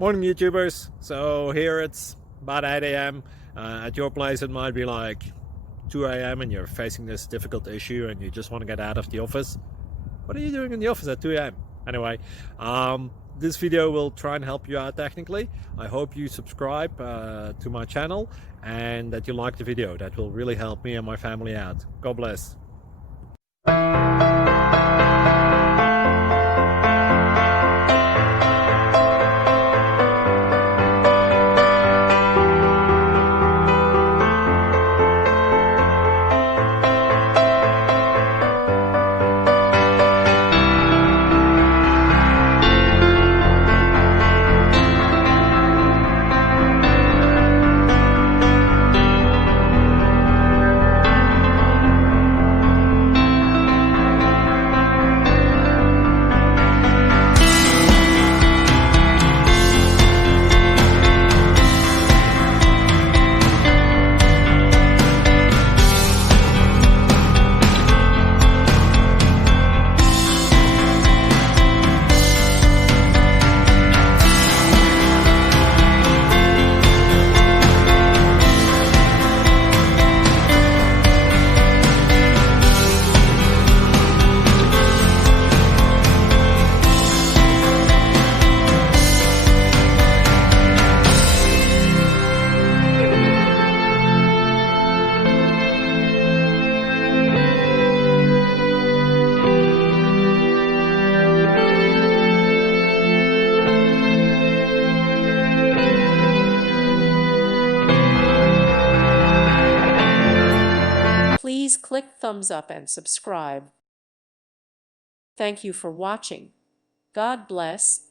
Morning YouTubers. So here it's about 8 a.m. At your place it might be like 2 a.m. and you're facing this difficult issue and you just want to get out of the office. What are you doing in the office at 2 a.m.? Anyway, this video will try and help you out technically. I hope you subscribe to my channel and that you like the video. That will really help me and my family out. God bless. Please click thumbs up and subscribe. Thank you for watching. God bless.